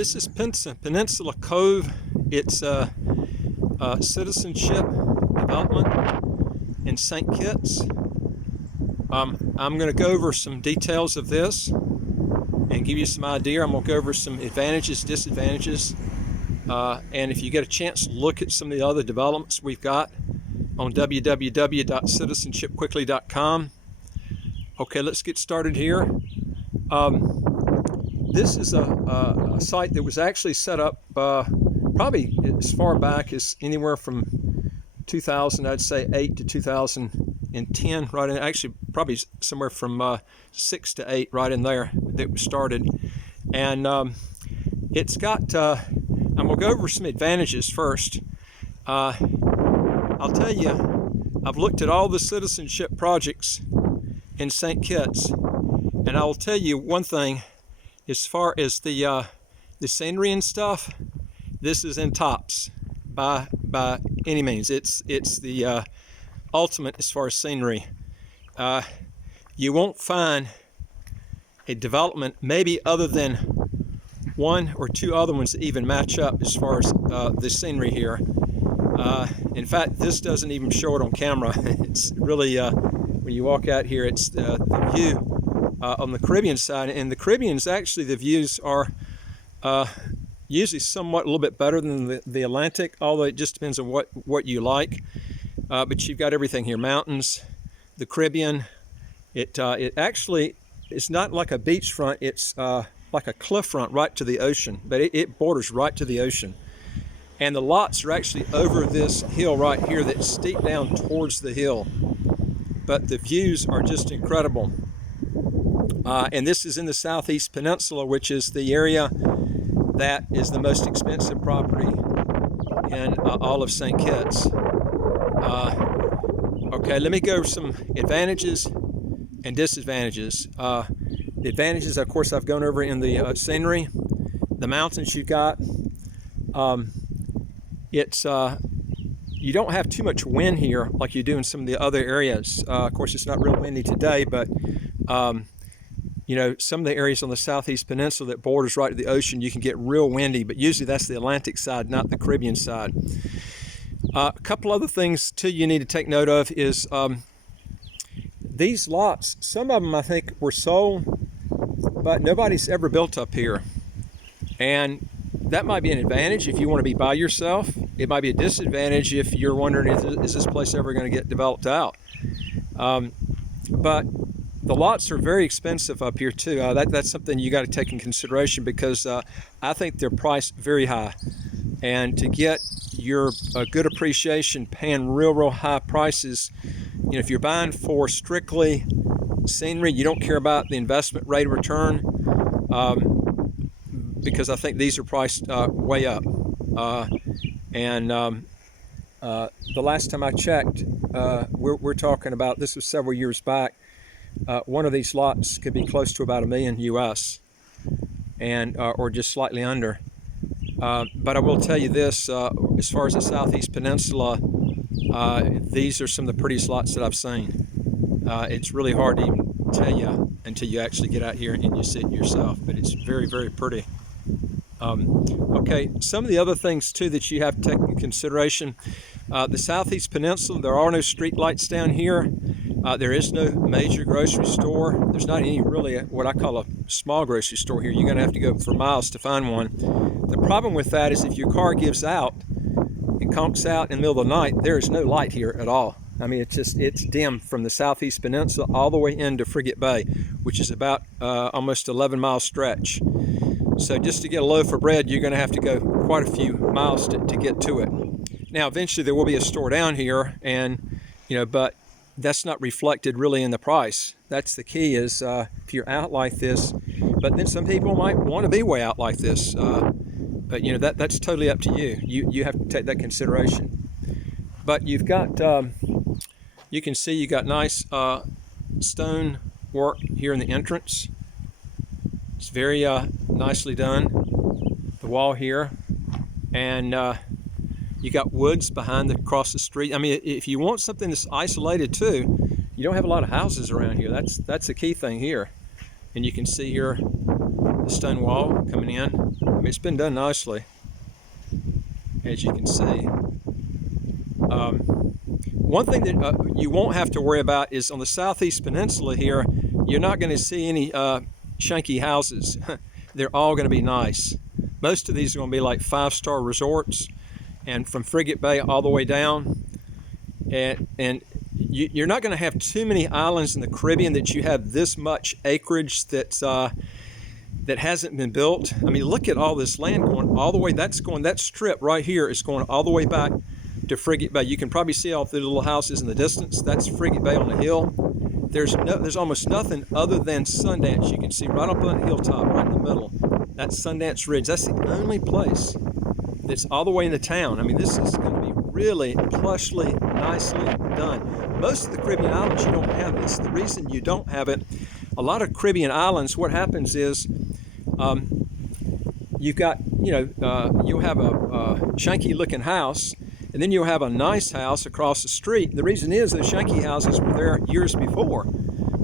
This is Peninsula Cove. It's a citizenship development in St. Kitts. I'm going to go over some details of this and give you some idea. I'm going to go over some advantages, disadvantages, and if you get a chance, look at some of the other developments we've got on www.citizenshipquickly.com. Okay, let's get started here. This is a site that was actually set up probably as far back as anywhere from 2000, I'd say 8 to 2010, right in, actually probably somewhere from 6 to 8 right in there that was started. And it's got, I'm going to go over some advantages first. I'll tell you, I've looked at all the citizenship projects in St. Kitts, and I will tell you one thing. As far as the scenery and stuff, this is in tops by any means. It's the ultimate as far as scenery. You won't find a development, maybe other than one or two other ones that even match up as far as the scenery here. In fact, this doesn't even show it on camera. It's really, when you walk out here, it's the view on the Caribbean side. And the Caribbean's actually, the views are usually somewhat a little bit better than the Atlantic, although it just depends on what you like. But you've got everything here: mountains, the Caribbean. It actually, it's not like a beachfront, it's like a cliff front right to the ocean, but it borders right to the ocean. And the lots are actually over this hill right here that's steep down towards the hill. But the views are just incredible. And this is in the Southeast Peninsula, which is the area that is the most expensive property in all of St. Kitts. Okay, let me go over some advantages and disadvantages. The advantages, of course, I've gone over in the scenery, the mountains you got. You don't have too much wind here like you do in some of the other areas. Of course, it's not real windy today, but you know, some of the areas on the Southeast Peninsula that borders right to the ocean, you can get real windy, but usually that's the Atlantic side, not the Caribbean side. A couple other things too you need to take note of is these lots, some of them I think were sold, but nobody's ever built up here. And that might be an advantage if you want to be by yourself. It might be a disadvantage if you're wondering, is this place ever going to get developed out? But the lots are very expensive up here too. That's something you got to take in consideration, because I think they're priced very high. And to get your good appreciation paying real high prices, you know, if you're buying for strictly scenery, you don't care about the investment rate of return, because I think these are priced way up. The last time I checked, we're talking about, this was several years back, one of these lots could be close to about $1 million US, and or just slightly under. But I will tell you this, as far as the Southeast Peninsula, these are some of the prettiest lots that I've seen. It's really hard to even tell you until you actually get out here and you see it yourself, but it's very pretty. Okay, some of the other things too that you have to take into consideration. The Southeast Peninsula, there are no street lights down here. There is no major grocery store. There's not any really what I call a small grocery store here. You're going to have to go for miles to find one. The problem with that is if your car gives out and conks out in the middle of the night, there is no light here at all. I mean, it's dim from the Southeast Peninsula all the way into Frigate Bay, which is about almost 11-mile stretch. So just to get a loaf of bread, you're going to have to go quite a few miles to get to it. Now, eventually there will be a store down here, and you know, but that's not reflected really in the price. That's the key, is if you're out like this. But then some people might want to be way out like this. But you know, that's totally up to you. You have to take that consideration. But you've got, you can see you got nice stone work here in the entrance. It's very nicely done, the wall here, and you got woods across the street. I mean, if you want something that's isolated too, you don't have a lot of houses around here. That's the key thing here. And you can see here the stone wall coming in. I mean, it's been done nicely, as you can see. One thing that you won't have to worry about is on the southeast peninsula here, you're not going to see any shanky houses. They're all going to be nice. Most of these are going to be like 5-star resorts, and from Frigate Bay all the way down. And you're not going to have too many islands in the Caribbean that you have this much acreage that hasn't been built. I mean, look at all this land going all the way. That strip right here is going all the way back to Frigate Bay. You can probably see all the little houses in the distance. That's Frigate Bay on the hill. There's almost nothing other than Sundance. You can see right up on the hilltop, right in the middle. That's Sundance Ridge. That's the only place that's all the way into town. I mean, this is going to be really plushly, nicely done. Most of the Caribbean islands, you don't have this. The reason you don't have it, a lot of Caribbean islands, what happens is you've got, you'll have a shanky looking house, and then you'll have a nice house across the street. The reason is those shanky houses were there years before.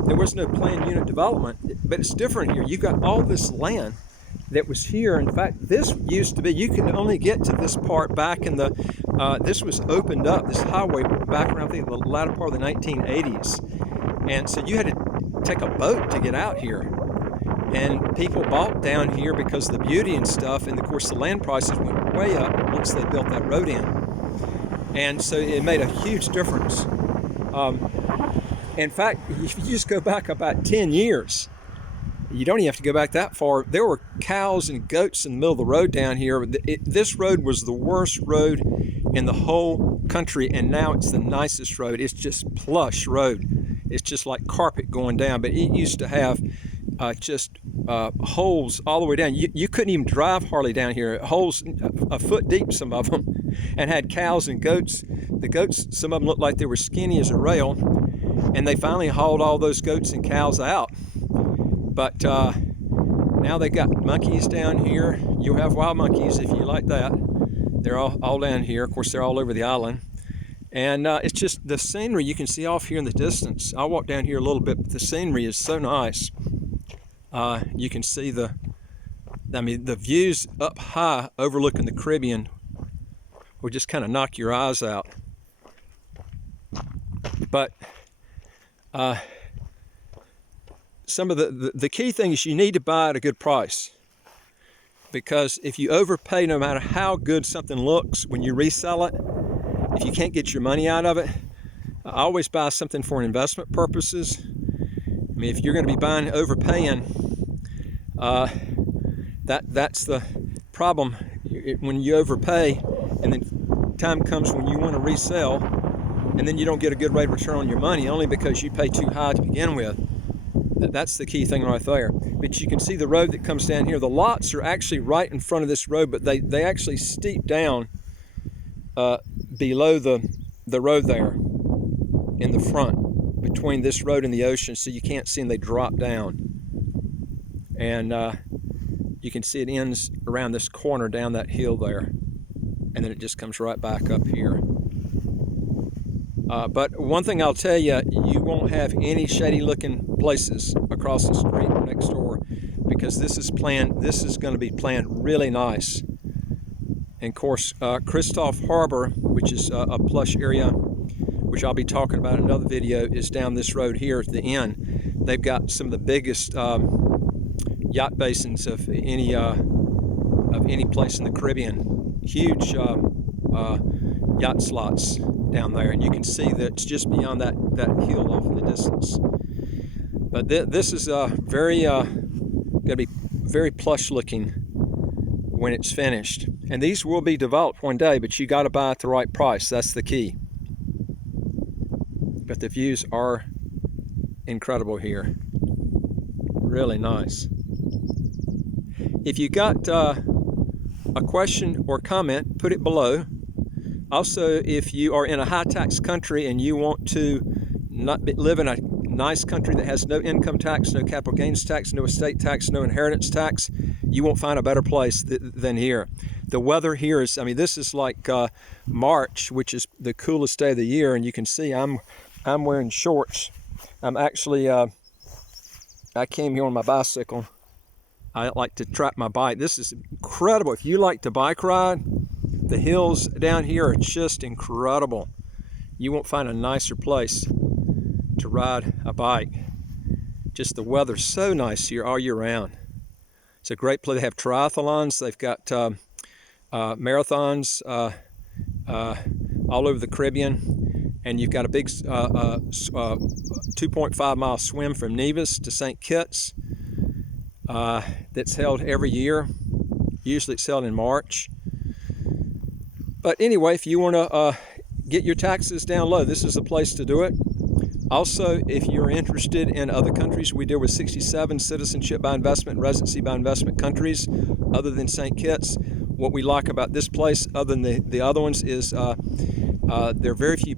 There was no planned unit development, but it's different here. You've got all this land that was here. In fact, this used to be, you could only get to this part back in the, this was opened up, this highway back around, I think, the latter part of the 1980s. And so you had to take a boat to get out here. And people bought down here because of the beauty and stuff, and of course the land prices went way up once they built that road in. And so it made a huge difference. In fact, if you just go back about 10 years, you don't even have to go back that far. There were cows and goats in the middle of the road down here. This road was the worst road in the whole country, and now it's the nicest road. It's just plush road. It's just like carpet going down, but it used to have holes all the way down. You couldn't even drive hardly down here. Holes a foot deep, some of them, and had cows and goats. The goats, some of them looked like they were skinny as a rail, and they finally hauled all those goats and cows out. But now they've got monkeys down here. You'll have wild monkeys if you like that. They're all down here. Of course, they're all over the island. And it's just the scenery you can see off here in the distance. I'll walk down here a little bit, but the scenery is so nice. You can see the views up high overlooking the Caribbean will just kind of knock your eyes out. But some of the key thing is you need to buy at a good price, because if you overpay, no matter how good something looks, when you resell it, if you can't get your money out of it, I always buy something for investment purposes. I mean, if you're going to be buying overpaying, that's the problem. When you overpay, and then time comes when you want to resell, and then you don't get a good rate of return on your money only because you pay too high to begin with. That's the key thing right there. But you can see the road that comes down here. The lots are actually right in front of this road, but they actually steep down below the road there in the front between this road and the ocean, so you can't see them. They drop down, and you can see it ends around this corner down that hill there, and then it just comes right back up here. But one thing I'll tell you, you won't have any shady looking places across the street or next door, because this is going to be planned really nice. And of course, Christoph Harbor, which is a plush area, which I'll be talking about in another video, is down this road here at the end. They've got some of the biggest yacht basins of any place in the Caribbean. Huge yacht slots down there, and you can see that it's just beyond that hill off in the distance. But this is going to be very plush looking when it's finished. And these will be developed one day, but you got to buy at the right price. That's the key. But the views are incredible here. Really nice. If you got a question or comment, put it below. Also, if you are in a high tax country and you want to live in a nice country that has no income tax, no capital gains tax, no estate tax, no inheritance tax, you won't find a better place than here. The weather here is, I mean, this is like March, which is the coolest day of the year, and you can see I'm wearing shorts. I'm actually, I came here on my bicycle. I like to trap my bike. This is incredible. If you like to bike ride, the hills down here are just incredible. You won't find a nicer place to ride a bike. Just the weather's so nice here all year round. It's a great place. They have triathlons. They've got marathons all over the Caribbean. And you've got a big 2.5 mile swim from Nevis to St. Kitts that's held every year. Usually it's held in March. But anyway, if you want to get your taxes down low, this is the place to do it. Also, if you're interested in other countries, we deal with 67 citizenship by investment, residency by investment countries other than St. Kitts. What we like about this place, other than the other ones, is there are very few.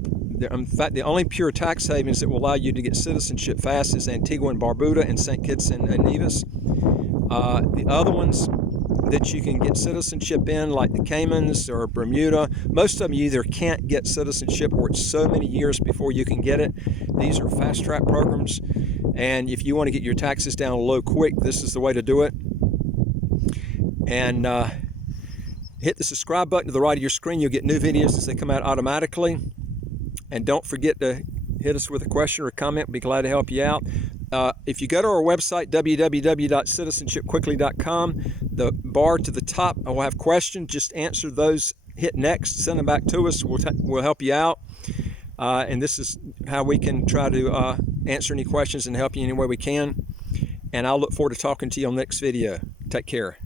In fact, the only pure tax havens that will allow you to get citizenship fast is Antigua and Barbuda and St. Kitts and Nevis. The other ones that you can get citizenship in, like the Caymans or Bermuda, most of them you either can't get citizenship or it's so many years before you can get it. These are fast track programs, and if you want to get your taxes down low quick, this is the way to do it. And hit the subscribe button to the right of your screen. You'll get new videos as they come out automatically. And don't forget to hit us with a question or a comment. We'll be glad to help you out. If you go to our website, www.citizenshipquickly.com, the bar to the top, I will have questions. Just answer those, hit next, send them back to us. We'll help you out. And this is how we can try to answer any questions and help you any way we can. And I'll look forward to talking to you on the next video. Take care.